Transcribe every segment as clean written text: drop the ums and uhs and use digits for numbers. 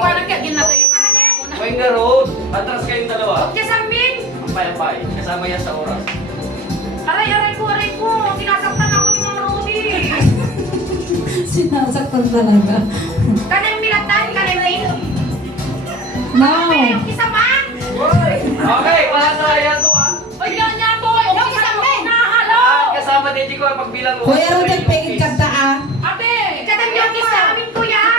ko alam kaya ginatay yung muna. May nga road. Atras kayong dalawa. Okay, Samin. Ampay-ampay. Kasama yan sa oras. Aray ko. Sinasaktan ako ni Mama Rudy. Sinasaktan talaga. Kanang milatan, kanang rin. No. Yung isa man. Okay, wala na yan to ah. Ay, yan to. Yung isa man. Nahalo. Kasama din ko ang pagbilang mo. Kuya Rodel, pegit ka ta ah. Ate, kadang yung isa amin ko yan.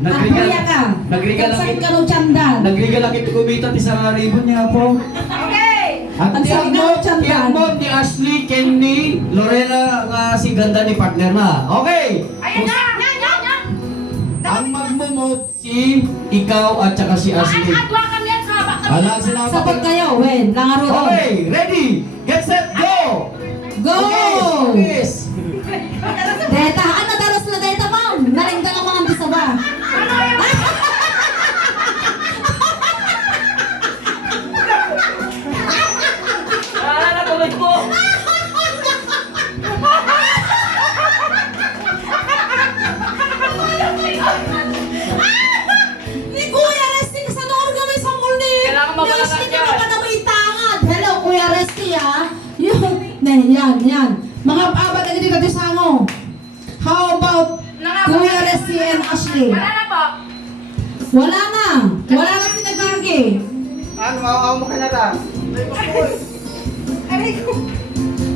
Kuya ka. Nagrigal Saan ka no tsandan? Nagrigal lang ito kumita ti sa ribon niya po. Okay. At Ang sabi nga ng tsandan. tiyambon ni Ashley, Ken ni Lorena nga si ganda ni partner na. Okay. Ayan na. Ang magmumot si ikaw at saka si Ashley. Adwa kami yan sa baka. Alang sila Sabag kayo, wen. Langaro. Okay, ready, get set, go! Go! Yes! Deta, ano daras na deta ma'am? Naringda ka mga bisa ba? Ano yun? Natuloy ko. Ni Kuya Resty, sa noon kami sa muli. Kailangan mabalakan Resty ka yan. naman na may tangad. Hello, Kuya Resty ah. Yun. Yan. Mga abat na dito sa sango. How about Kuya Resty and Ashley? Wala na po. Wala na. Wala na si Nagirgi. Ano, maawa mo ka na ta?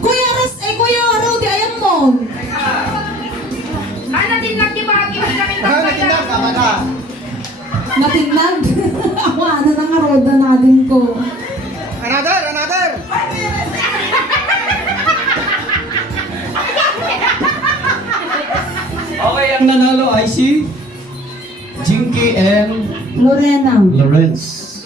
Kuya Resty, Kuya Rodi, ayan mo. Ay, natinag di ba? Kami kami Natinag, tama na. Natinag. Ako, ano na nga roda natin ko. Another! Okay, Ang nanalo ay si Jinky and Lorena. Lawrence.